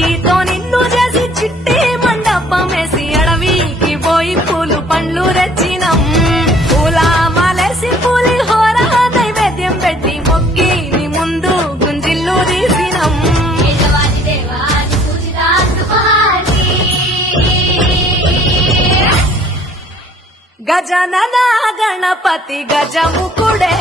రాయితో నిన్ను చేసి చిట్టి మండపమేసి అడవికి పోయి పూలు పండ్లు రెచ్చినం పూల మాలేసి పూలి హోర నైవేద్యం పెట్టి మొక్కి నీ ముందు గుంజిల్లు తీసినం గజనన గణపతి గజముకుడే